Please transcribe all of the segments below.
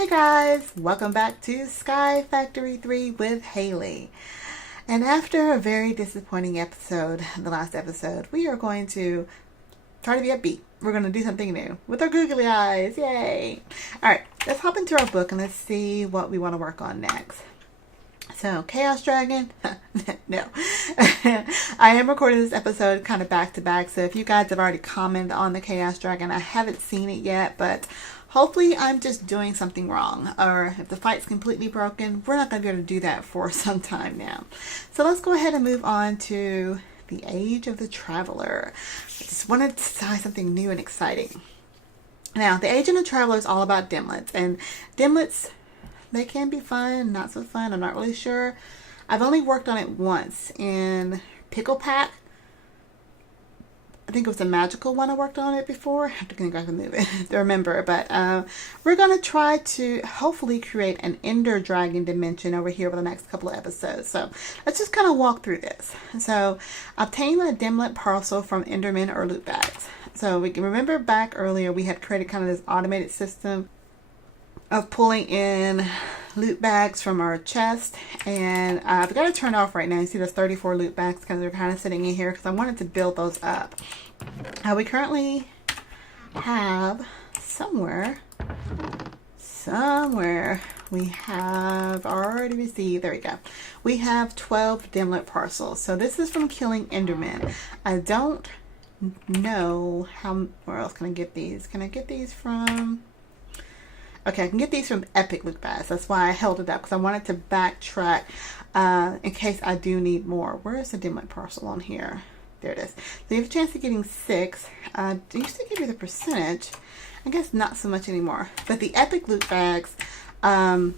Hey guys, welcome back to Skyfactory 3 with Haley. And after a very disappointing episode, the last episode, we are going to try to be upbeat. We're going to do something new with our googly eyes. Yay! Alright, let's hop into our book and let's see what we want to work on next. So, Chaos Dragon? No. I am recording this episode kind of back to back, so if you guys have already commented on the Chaos Dragon, I haven't seen it yet, but hopefully I'm just doing something wrong, or if the fight's completely broken, we're not going to be able to do that for some time now. So let's go ahead and move on to the Age of the Traveler. I just wanted to try something new and exciting. Now, the Age of the Traveler is all about Dimlets, and Dimlets, they can be fun, not so fun, I'm not really sure. I've only worked on it once in Pickle Pack. I think it was a magical one I worked on it before. I have to think I can move it to remember. But we're going to try to hopefully create an Ender Dragon dimension over here over the next couple of episodes. So let's just kind of walk through this. So obtain a Dimlet parcel from Enderman or loot bags. So we can remember back earlier we had created kind of this automated system of pulling in loot bags from our chest, and I've got to turn it off right now. You see there's 34 loot bags because they're kind of sitting in here because I wanted to build those up. We currently have somewhere we have already received, there we go, we have 12 Dimlet parcels. So this is from killing Enderman. I don't know where else can I get these. Can I get these from... Okay, I can get these from Epic Loot Bags. That's why I held it up, because I wanted to backtrack in case I do need more. Where is the Dimlet parcel on here? There it is. So you have a chance of getting 6. They used to give you the percentage. I guess not so much anymore. But the Epic Loot Bags have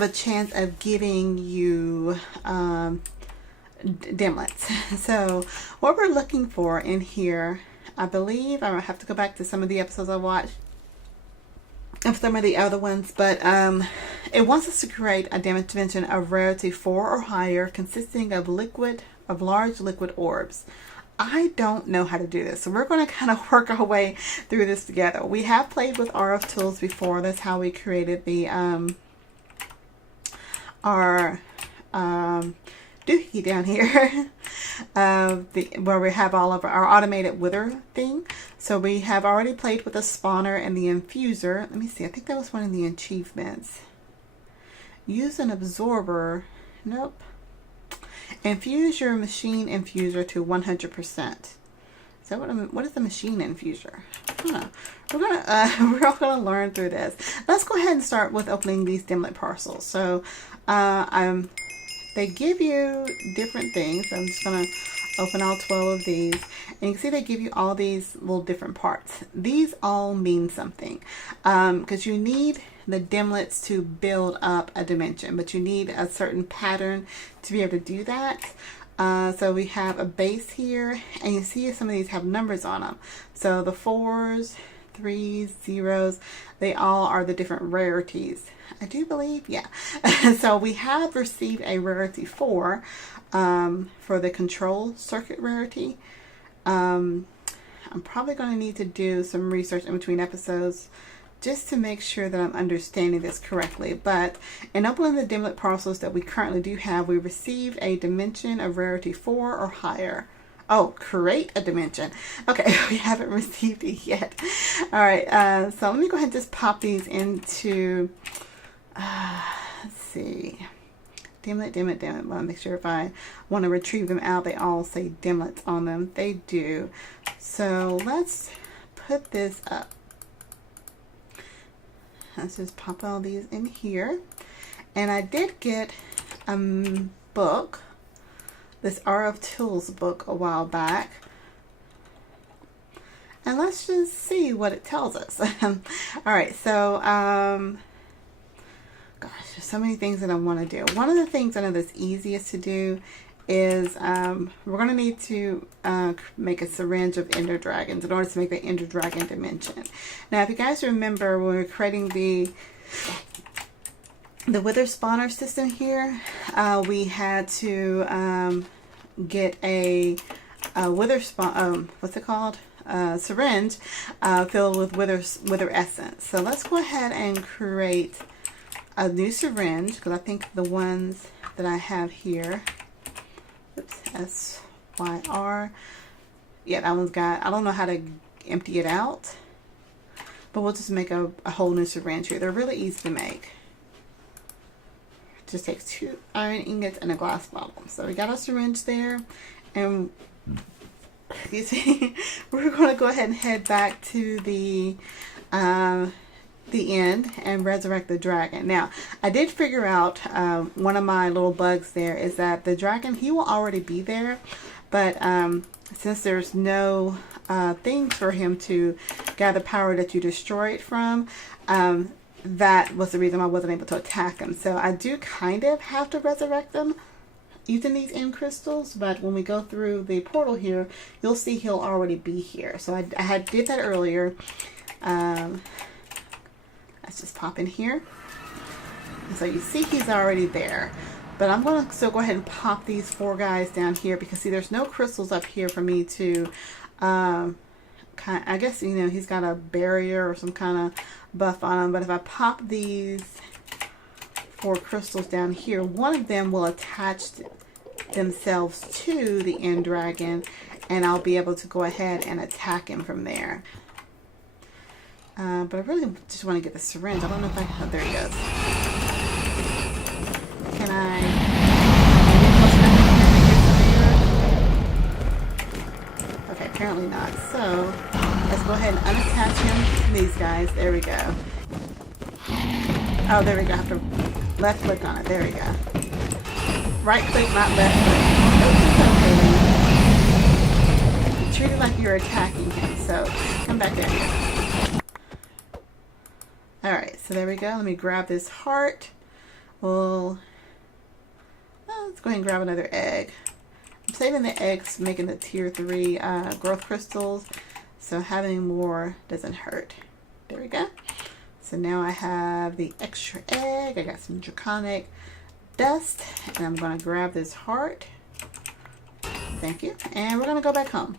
a chance of giving you Dimlets. So what we're looking for in here, I believe, I have to go back to some of the episodes I watched of some of the other ones, but it wants us to create a dimension of rarity 4 or higher consisting of large liquid orbs. I don't know how to do this, so we're going to kind of work our way through this together. We have played with RF tools before. That's how we created the our doohickey down here where we have all of our automated wither thing. So we have already played with the spawner and the infuser. Let me see, I think that was one of the achievements. Use an absorber. Nope. Infuse your machine infuser to 100%. So what is the machine infuser? I don't know. We're all gonna learn through this. Let's go ahead and start with opening these Dimlet parcels. So they give you different things. I'm just going to open all 12 of these. And you can see they give you all these little different parts. These all mean something. Because you need the Dimlets to build up a dimension. But you need a certain pattern to be able to do that. So we have a base here. And you see some of these have numbers on them. So the 4s, 3s, 0s, they all are the different rarities. I do believe, yeah. So we have received a rarity 4 for the control circuit rarity. I'm probably going to need to do some research in between episodes just to make sure that I'm understanding this correctly. But in opening the Dimlet parcels that we currently do have, we received a dimension of rarity 4 or higher. Oh, create a dimension. Okay, we haven't received it yet. All right, so let me go ahead and just pop these into, let's see, Dimlet. I want to make sure if I want to retrieve them out, they all say Dimlets on them. They do. So let's put this up. Let's just pop all these in here. And I did get a book, this RF Tools book a while back. And let's just see what it tells us. All right, so, gosh, there's so many things that I want to do. One of the things I know that's easiest to do is we're going to need to make a syringe of Ender Dragons in order to make the Ender Dragon dimension. Now, if you guys remember when we were creating the wither spawner system here, we had to get a wither spawn, what's it called? syringe filled with wither essence. So let's go ahead and create a new syringe, because I think the ones that I have here, oops, SYR, yeah, that one's got, I don't know how to empty it out, but we'll just make a whole new syringe here. They're really easy to make. It just takes 2 iron ingots and a glass bottle. So we got our syringe there, and you see, we're going to go ahead and head back to the end and resurrect the dragon. Now, I did figure out one of my little bugs there is that the dragon, he will already be there, but since there's no thing for him to gather power that you destroy it from, that was the reason I wasn't able to attack him. So I do kind of have to resurrect them using these end crystals, but when we go through the portal here, you'll see he'll already be here. So I did that earlier. Let's just pop in here. And so you see he's already there. But I'm going to still go ahead and pop these 4 guys down here, because see, there's no crystals up here for me to, I guess, you know, he's got a barrier or some kind of buff on him. But if I pop these 4 crystals down here, one of them will attach themselves to the end dragon, and I'll be able to go ahead and attack him from there. But I really just want to get the syringe. I don't know if I, oh, there he goes. Can I? Okay, apparently not. So let's go ahead and unattach him from these guys. There we go. Oh, there we go. I have to left click on it. There we go. Right click, not left click. Okay. Treat it like you're attacking him. So come back down here. Alright, so there we go. Let me grab this heart. Well, let's go ahead and grab another egg. I'm saving the eggs, making the tier 3 growth crystals, so having more doesn't hurt. There we go. So now I have the extra egg. I got some draconic dust, and I'm going to grab this heart. Thank you. And we're going to go back home.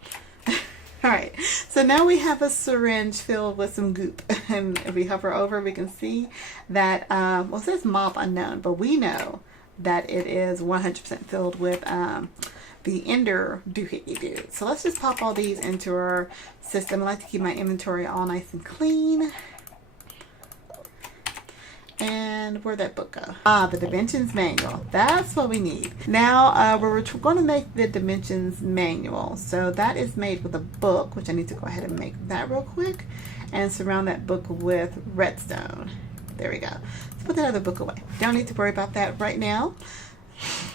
Alright, so now we have a syringe filled with some goop, and if we hover over, we can see that, well, it says mob unknown, but we know that it is 100% filled with the ender doohickey-doo. So let's just pop all these into our system. I like to keep my inventory all nice and clean. And where'd that book go? Ah, the Dimensions Manual. That's what we need. Now, we're going to make the Dimensions Manual. So that is made with a book, which I need to go ahead and make that real quick. And surround that book with redstone. There we go. Let's put that other book away. Don't need to worry about that right now.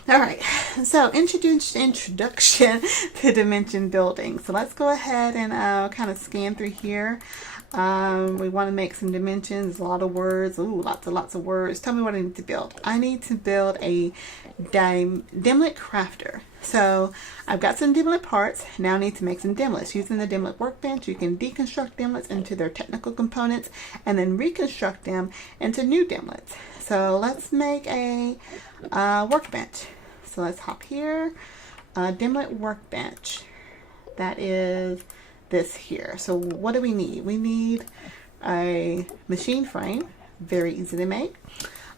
Alright, so introduction to dimension building. So let's go ahead and kind of scan through here. We want to make some dimensions, a lot of words. Ooh, lots of words. Tell me what I need to build. I need to build a dimlet crafter. So I've got some dimlet parts. Now I need to make some dimlets. Using the dimlet workbench, you can deconstruct dimlets into their technical components and then reconstruct them into new dimlets. So let's make a workbench. So let's hop here. Dimlet workbench. That is this here. So what do we need? We need a machine frame. Very easy to make.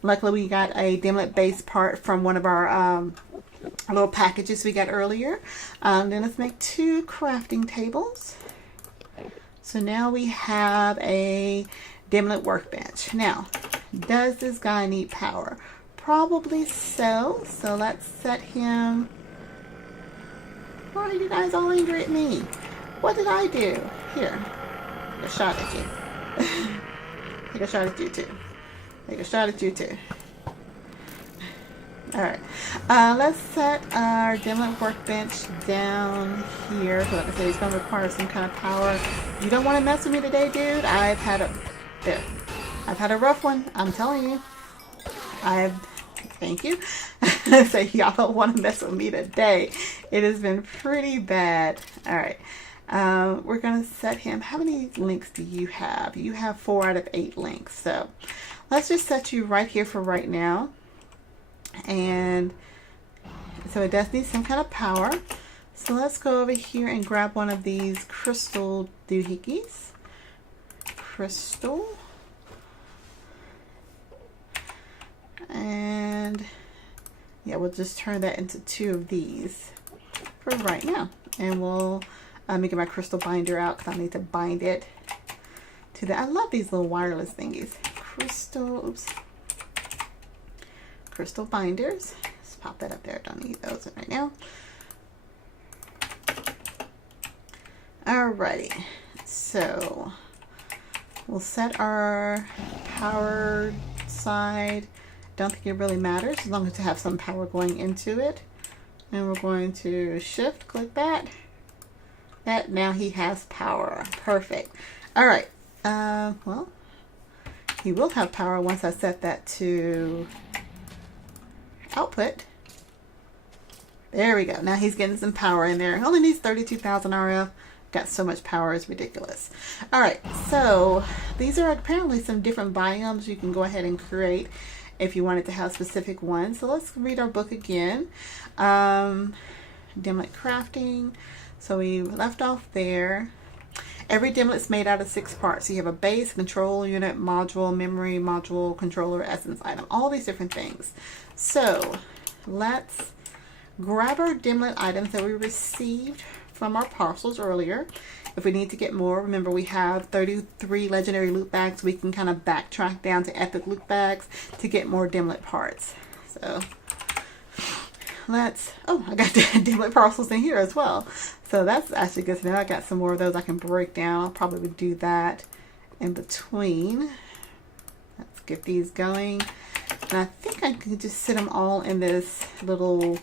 Luckily we got a dimlet base part from one of our little packages we got earlier. Then let's make 2 crafting tables. So now we have a dimlet workbench. Now, does this guy need power? Probably so. So let's set him. Why are you guys all angry at me? What did I do? Here, take a shot at you. Take a shot at you too. Take a shot at you too. Alright, let's set our dimlet workbench down here. So like I said, it's going to require some kind of power. You don't want to mess with me today, dude. I've had a rough one. I'm telling you. Thank you. So y'all don't want to mess with me today. It has been pretty bad. Alright. We're going to set him. How many links do you have? You have 4 out of 8 links. So let's just set you right here for right now. And so it does need some kind of power. So let's go over here and grab one of these crystal doohickeys. Crystal. And yeah, we'll just turn that into 2 of these for right now. And we'll get my crystal binder out because I need to bind it to the, I love these little wireless thingies. Crystal binders. Let's pop that up there. Don't need those right now. Alrighty, so we'll set our power side. Don't think it really matters as long as you have some power going into it. And we're going to shift, click that. That, now he has power. Perfect. All right. Well, he will have power once I set that to output. There we go. Now he's getting some power in there. He only needs 32,000 RF. Got so much power, it's ridiculous. All right, so these are apparently some different biomes you can go ahead and create if you wanted to have specific ones. So let's read our book again. Dimlet crafting. So we left off there. Every dimlet's made out of 6 parts. So you have a base, control unit, module, memory, module, controller, essence item, all these different things. So let's grab our dimlet items that we received from our parcels earlier. If we need to get more, remember we have 33 legendary loot bags. We can kind of backtrack down to epic loot bags to get more dimlet parts. So let's, oh, I got the dimlet parcels in here as well. So that's actually good to know. I got some more of those I can break down. I'll probably do that in between. Let's get these going. And I think I can just sit them all in this little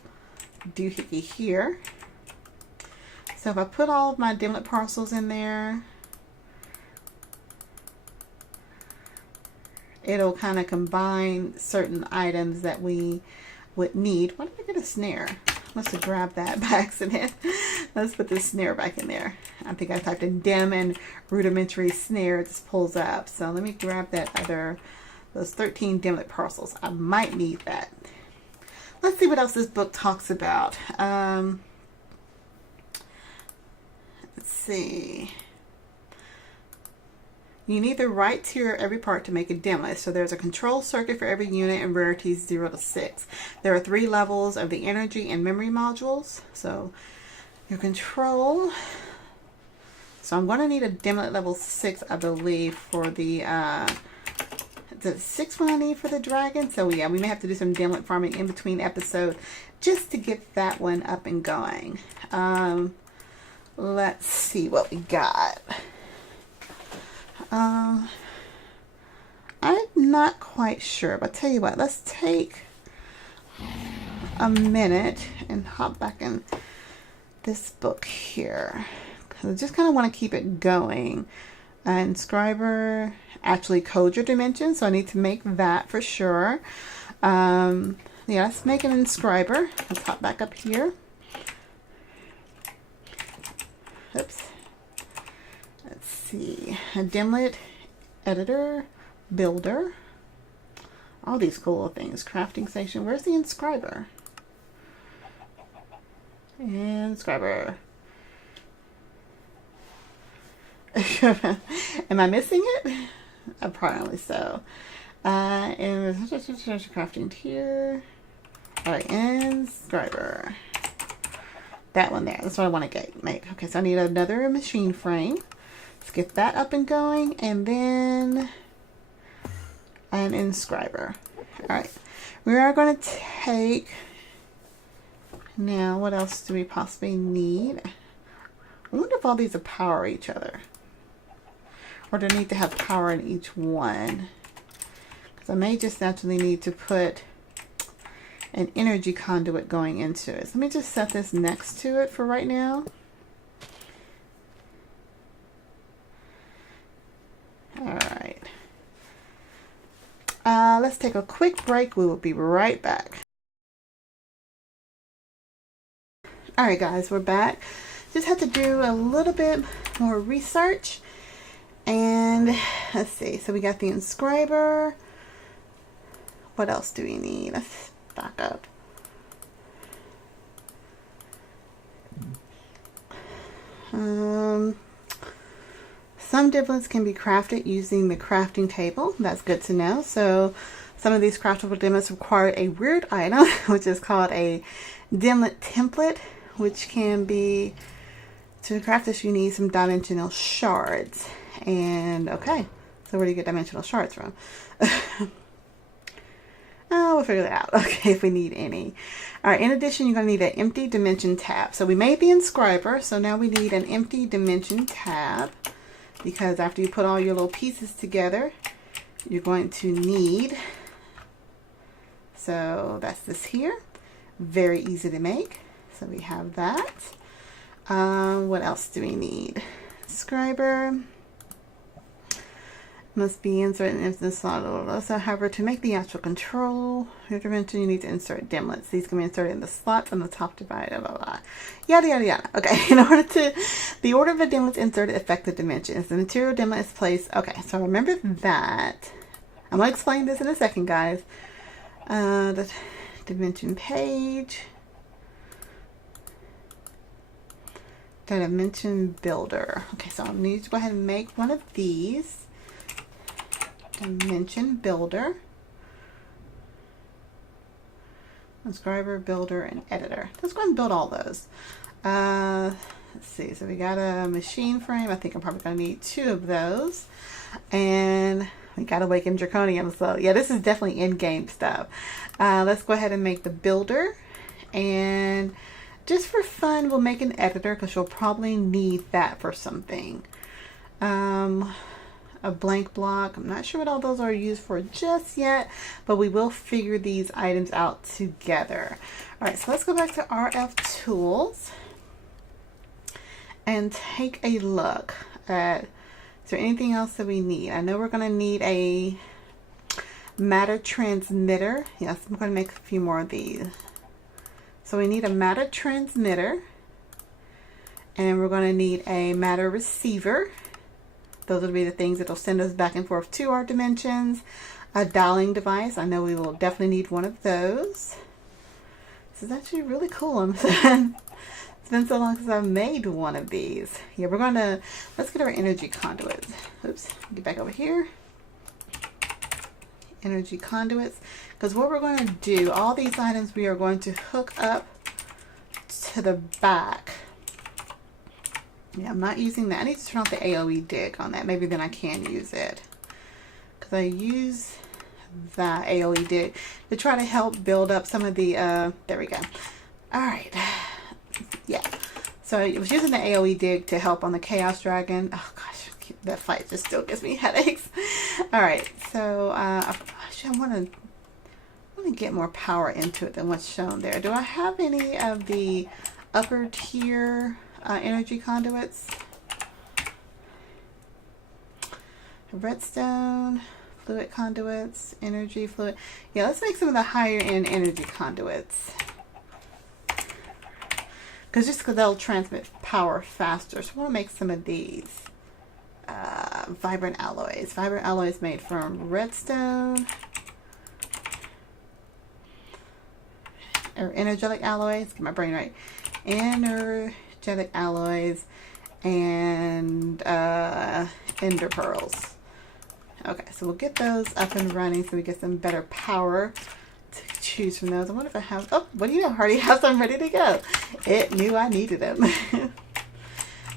doohickey here. So if I put all of my dimlet parcels in there, it'll kind of combine certain items that we would need. Why did I get a snare? Must have grabbed that by accident. Let's put this snare back in there. I think I typed in dim and rudimentary snare. It just pulls up. So let me grab that other, those 13 dimlet parcels. I might need that. Let's see what else this book talks about. Let's see. You need the right tier of every part to make a dimlet. So there's a control circuit for every unit and rarities 0 to 6. There are 3 levels of the energy and memory modules. So your control. So I'm going to need a dimlet level 6, I believe, for the 6th one I need for the dragon. So yeah, we may have to do some dimlet farming in between episodes just to get that one up and going. Let's see what we got. I'm not quite sure, but I'll tell you what, let's take a minute and hop back in this book here. Because I just kind of want to keep it going. Inscriber actually code your dimensions, so I need to make that for sure. Yeah, let's make an inscriber. Let's hop back up here. Oops. Let's see. A dimlet editor, builder. All these cool things. Crafting station. Where's the inscriber? Inscriber. Am I missing it? Apparently so. And crafting tier. Alright, inscriber. That one there. That's what I want to make. Okay, so I need another machine frame. Let's get that up and going. And then an inscriber. Alright. We are going to take... Now, what else do we possibly need? I wonder if all these are power each other. Or do I need to have power in each one? Because I may just actually need to put an energy conduit going into it. So let me just set this next to it for right now. Alright. Let's take a quick break. We will be right back. Alright guys, we're back. Just had to do a little bit more research. And let's see. So we got the inscriber. What else do we need? Let's back up. Some Dimlets can be crafted using the crafting table. That's good to know. So some of these craftable Dimlets require a weird item, which is called a Dimlet template, which can be, to craft this, you need some dimensional shards. And okay, so where do you get dimensional shards from? Oh, we'll figure that out. Okay, if we need any. All right, in addition, you're going to need an empty dimension tab. So we made the inscriber, so now we need an empty dimension tab, because after you put all your little pieces together, you're going to need, so that's this here. Very easy to make. So we have that. What else do we need? Inscriber must be inserted in the slot. So, however, to make the actual control your dimension, you need to insert Dimlets. These can be inserted in the slots on the top divider, blah, blah, blah. Yada, yada, yada. Okay, the order of the Dimlets inserted affect the dimensions. The material Dimlet is placed. Okay, so remember that. I'm going to explain this in a second, guys. The dimension page. The dimension builder. Okay, so I need to go ahead and make one of these. Dimension builder, inscriber, builder, and editor. Let's go ahead and build all those. Let's see. So we got a machine frame. I think I'm probably going to need 2 of those. And we got Awakened Draconium. So yeah, this is definitely in-game stuff. Let's go ahead and make the builder. And just for fun, we'll make an editor because you'll probably need that for something. A blank block. I'm not sure what all those are used for just yet, but we will figure these items out together. All right, so let's go back to RF Tools and take a look at, is there anything else that we need? I know we're going to need a matter transmitter. Yes, I'm going to make a few more of these. So we need a matter transmitter, and we're going to need a matter receiver. Those will be the things that will send us back and forth to our dimensions. A dialing device. I know we will definitely need one of those. This is actually really cool. It's been so long since I've made one of these. Yeah, let's get our energy conduits. Oops, get back over here. Energy conduits. Because what we're going to do, all these items we are going to hook up to the back. Yeah, I'm not using that. I need to turn off the AOE dig on that. Maybe then I can use it. Because I use that AOE dig to try to help build up some of the, there we go. All right. Yeah. So I was using the AOE dig to help on the Chaos Dragon. Oh gosh, that fight just still gives me headaches. All right. So actually I want to get more power into it than what's shown there. Do I have any of the upper tier energy conduits? Redstone, fluid conduits, energy fluid. Yeah, let's make some of the higher end energy conduits. Because they'll transmit power faster. So I want to make some of these. Vibrant alloys. Vibrant alloys made from redstone. Or energetic alloys. Get my brain right. Energetic alloys and ender pearls. Okay, so we'll get those up and running so we get some better power to choose from those. I wonder if I have, oh, what do you know? I already have some ready to go. It knew I needed them.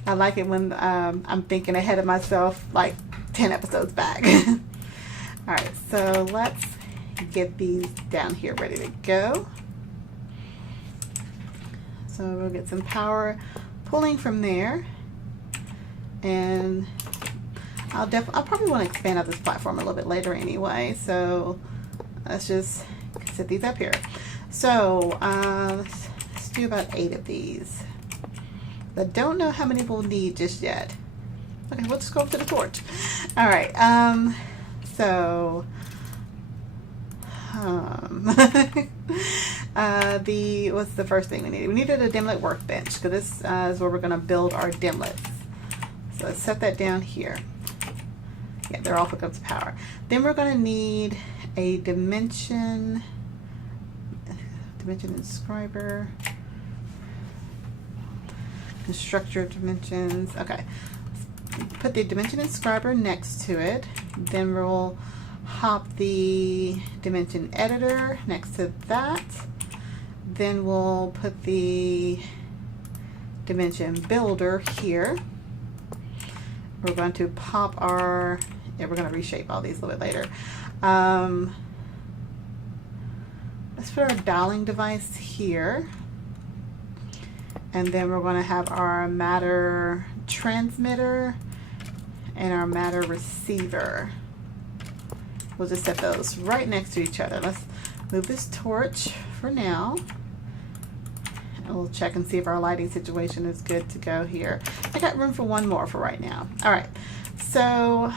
I like it when I'm thinking ahead of myself like 10 episodes back. All right, so let's get these down here ready to go. So we'll get some power pulling from there, and I'll probably want to expand out this platform a little bit later anyway. So let's just set these up here. So let's do about 8 of these. I don't know how many we'll need just yet. Okay, we'll just go up to the torch. All right. What's the first thing we needed? We needed a Dimlet workbench because this is where we're going to build our Dimlets. So let's set that down here. Yeah, they're all hooked up to power. Then we're going to need a dimension inscriber. structure of dimensions. Okay, put the dimension inscriber next to it. Then we'll hop the dimension editor next to that. Then we'll put the dimension builder here. We're going to pop our, yeah, we're going to reshape all these a little bit later. Let's put our dialing device here. And then we're going to have our matter transmitter and our matter receiver. We'll just set those right next to each other. Let's move this torch for now. And we'll check and see if our lighting situation is good to go here. I got room for one more for right now. All right, so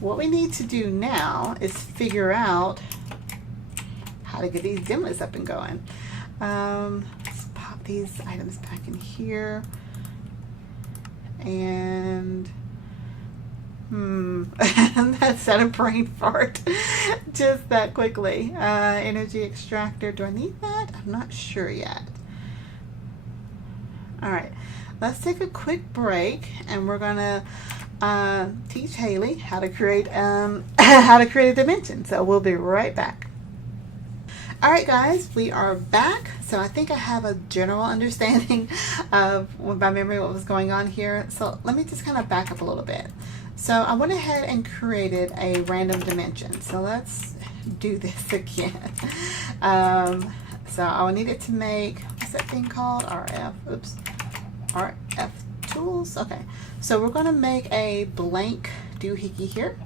what we need to do now is figure out how to get these dimlets up and going. Let's pop these items back in here. And that's not a brain fart just that quickly. Energy extractor, do I need that? I'm not sure yet. All right, let's take a quick break, and we're gonna teach Haley how to create a dimension. So we'll be right back. All right, guys, we are back. So I think I have a general understanding of, by memory, what was going on here. So let me just kind of back up a little bit. So I went ahead and created a random dimension. So let's do this again. So I needed to make, what's that thing called? RF tools. Okay, so we're going to make a blank doohickey here.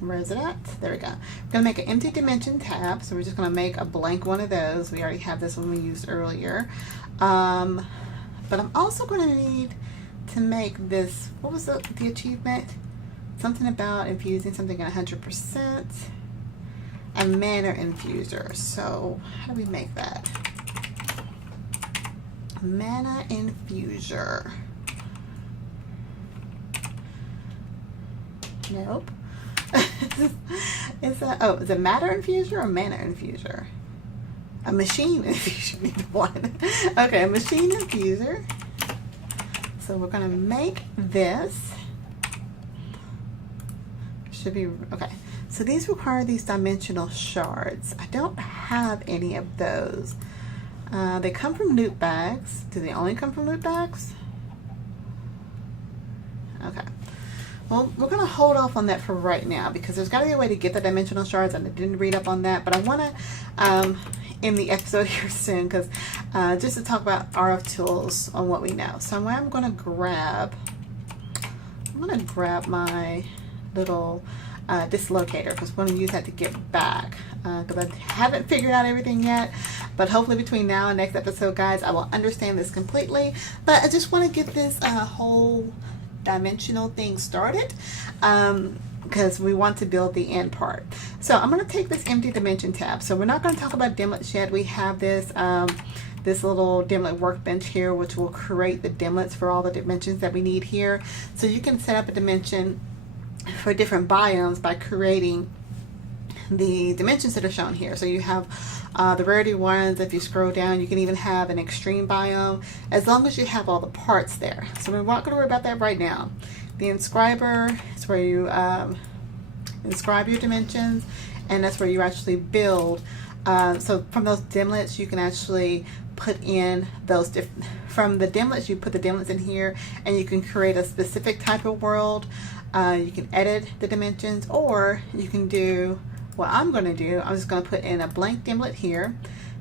Where is it at? There we go. We're going to make an empty dimension tab. So we're just going to make a blank one of those. We already have this one we used earlier. But I'm also going to need to make this, what was the achievement? Something about infusing something at 100%. A mana infuser. So how do we make that? Mana infuser. Nope. Is it matter infuser or mana infuser? A machine infuser, either one. Okay, a machine infuser. So we're gonna make this. Should be, okay. So these require these dimensional shards. I don't have any of those. They come from loot bags. Do they only come from loot bags? Okay. Well, we're going to hold off on that for right now because there's got to be a way to get the dimensional shards, and I didn't read up on that. But I want to end the episode here soon because just to talk about RF tools on what we know. So I'm going to grab my little dislocator because we're going to use that to get back because I haven't figured out everything yet, but hopefully between now and next episode, guys, I will understand this completely. But I just want to get this whole dimensional thing started because we want to build the end part. So I'm going to take this empty dimension tab. So we're not going to talk about dimlets yet. We have this this little dimlet workbench here, which will create the dimlets for all the dimensions that we need here. So you can set up a dimension for different biomes by creating the dimensions that are shown here. So you have the rarity ones. If you scroll down, you can even have an extreme biome as long as you have all the parts there. So we're not going to worry about that right now. The inscriber is where you inscribe your dimensions, and that's where you actually build. So from those dimlets, you can actually put in those different, from the dimlets, you put the dimlets in here, and you can create a specific type of world. You can edit the dimensions, or you can do what I'm going to do. I'm just going to put in a blank dimlet here,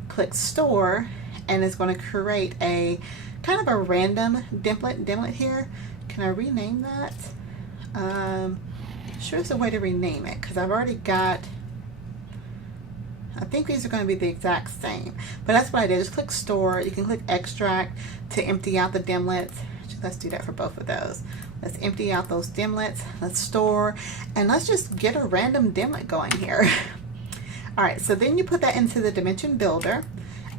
click store, and it's going to create a kind of a random dimlet here. Can I rename that? Sure, there's a way to rename it because I've already got, I think these are going to be the exact same, but that's what I did. Just click store. You can click extract to empty out the dimlets. Let's do that for both of those. Let's empty out those dimlets. Let's store, and let's just get a random dimlet going here. All right, so then you put that into the dimension builder,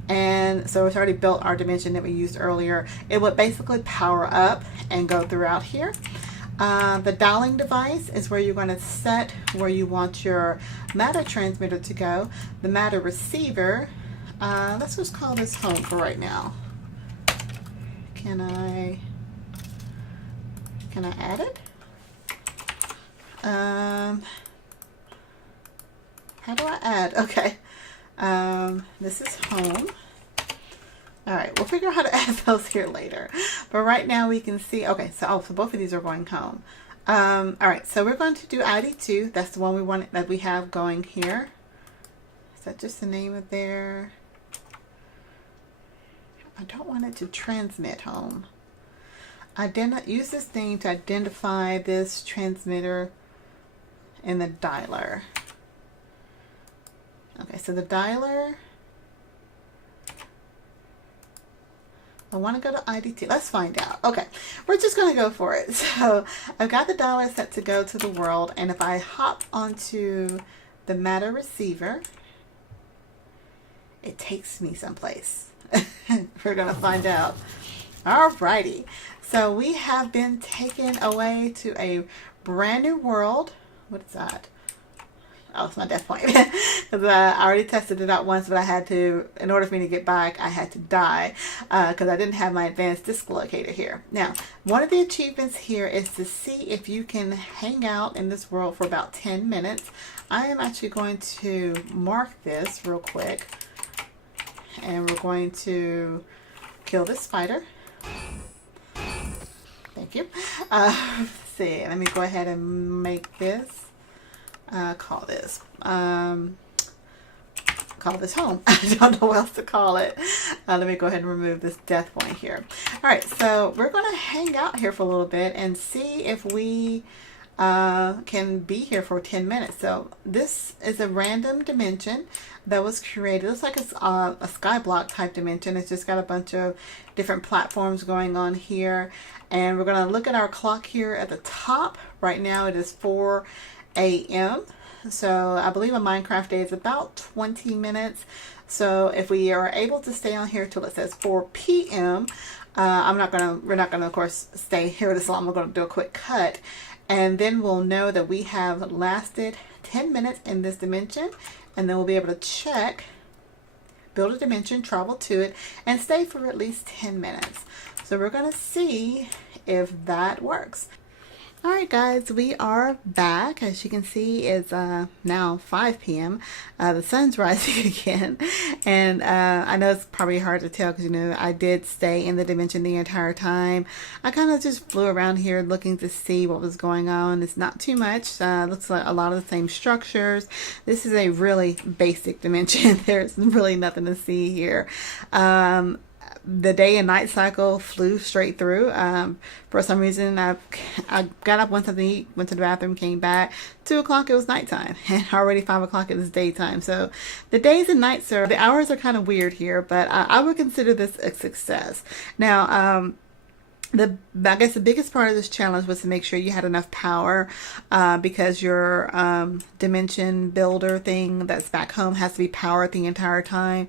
and so it's already built our dimension that we used earlier. It would basically power up and go throughout here. The dialing device is where you're going to set where you want your matter transmitter to go. The matter receiver, let's just call this home for right now. Can I add it? How do I add? Okay. This is home. All right, we'll figure out how to add those here later. But right now we can see, okay, so both of these are going home. All right, so we're going to do ID2. That's the one that we have going here. Is that just the name of there? I don't want it to transmit home. Use this thing to identify this transmitter and the dialer. Okay, so the dialer, I want to go to ID2. Let's find out. Okay, we're just going to go for it. So I've got the dialer set to go to the world, and if I hop onto the matter receiver, it takes me someplace. We're going to find out. Alrighty, so we have been taken away to a brand new world. What is that? Oh, it's my death point. Because I already tested it out once, but I had to, in order for me to get back, I had to die because I didn't have my advanced disc locator here. Now, one of the achievements here is to see if you can hang out in this world for about 10 minutes. I am actually going to mark this real quick, and we're going to kill this spider. Thank you. Let's see, let me go ahead and make this. Call this home. I don't know what else to call it. Let me go ahead and remove this death point here. All right, so we're going to hang out here for a little bit and see if we can be here for 10 minutes. So this is a random dimension that was created. It looks like it's a skyblock type dimension. It's just got a bunch of different platforms going on here, and we're going to look at our clock here at the top. Right now it is 4 a.m. So I believe a Minecraft day is about 20 minutes. So if we are able to stay on here till it says 4 p.m., we're not gonna of course stay here this long. We're gonna do a quick cut, and then we'll know that we have lasted 10 minutes in this dimension, and then we'll be able to check, build a dimension, travel to it, and stay for at least 10 minutes. So we're gonna see if that works. Alright guys, we are back. As you can see, it's now 5 p.m. The sun's rising again, and I know it's probably hard to tell because, you know, I did stay in the dimension the entire time. I kind of just flew around here looking to see what was going on. It's not too much. Looks like a lot of the same structures. This is a really basic dimension. There's really nothing to see here. The day and night cycle flew straight through. For some reason, I got up, went something to eat, went to the bathroom, came back. 2 o'clock, it was nighttime, and already 5 o'clock, it was daytime. So the days and nights the hours are kind of weird here, but I would consider this a success. Now, I guess the biggest part of this challenge was to make sure you had enough power because your dimension builder thing that's back home has to be powered the entire time.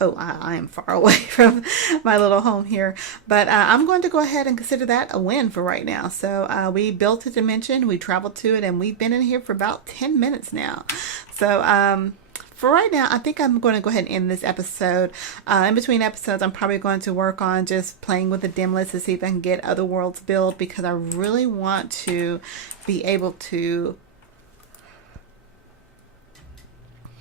Oh, I am far away from my little home here, but I'm going to go ahead and consider that a win for right now. So we built a dimension, we traveled to it, and we've been in here for about 10 minutes now. So for right now, I think I'm going to go ahead and end this episode. In between episodes, I'm probably going to work on just playing with the Dimlets to see if I can get other worlds built, because I really want to be able to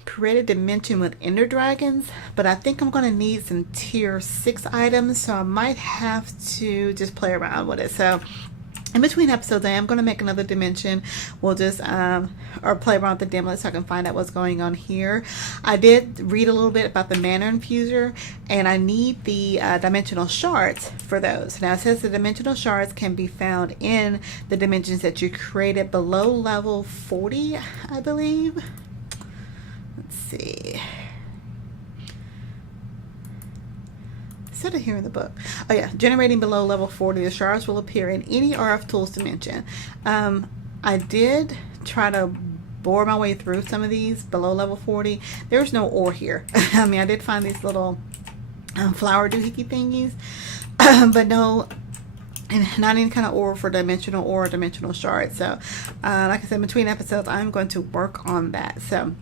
create a dimension with ender dragons, but I think I'm going to need some tier 6 items, so I might have to just play around with it. So in between episodes, I am going to make another dimension. We'll just or play around with the Dimlets so I can find out what's going on here. I did read a little bit about the mana infuser, and I need the dimensional shards for those. Now it says the dimensional shards can be found in the dimensions that you created below level 40, I believe. Let's see. Said it here in the book. Oh yeah, generating below level 40, the shards will appear in any RF tools dimension. I did try to bore my way through some of these below level 40. There's no ore here. I mean, I did find these little flower doohickey thingies, but no, and not any kind of ore for dimensional or dimensional shards. So like I said, between episodes, I'm going to work on that. So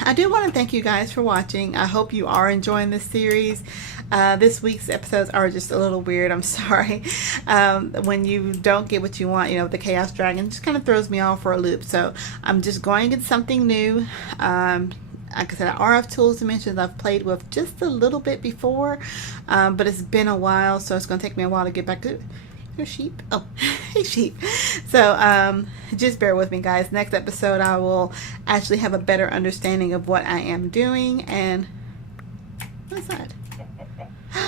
I do want to thank you guys for watching. I hope you are enjoying this series. This week's episodes are just a little weird. I'm sorry. When you don't get what you want, you know, the Chaos Dragon just kind of throws me off for a loop. So I'm just going to get something new. Like I said, RF Tools Dimensions I've played with just a little bit before, but it's been a while, so it's going to take me a while to get back to your sheep. Oh, hey sheep. So just bear with me, guys. Next episode I will actually have a better understanding of what I am doing. And what's that?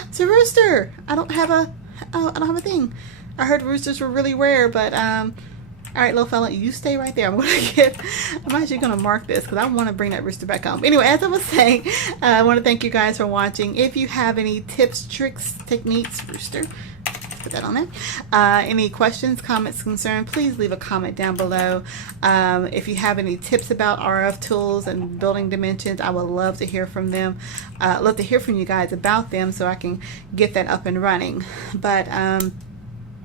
It's a rooster. I don't have a thing. I heard roosters were really rare, but all right, little fella, you stay right there. I'm actually gonna mark this because I want to bring that rooster back home. Anyway, as I was saying, I want to thank you guys for watching. If you have any tips, tricks, techniques, rooster, put that on there. Any questions, comments, concerns, please leave a comment down below. If you have any tips about RF tools and building dimensions, I would love to hear from them. Love to hear from you guys about them so I can get that up and running. But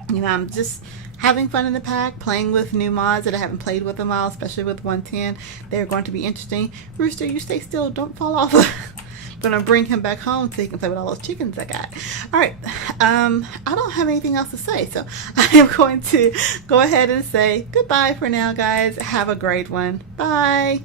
you know, I'm just having fun in the pack, playing with new mods that I haven't played with in a while, especially with 110. They're going to be interesting. Rooster, you stay still. Don't fall off. I'm going to bring him back home so he can play with all those chickens I got. All right. I don't have anything else to say, so I am going to go ahead and say goodbye for now, guys. Have a great one. Bye.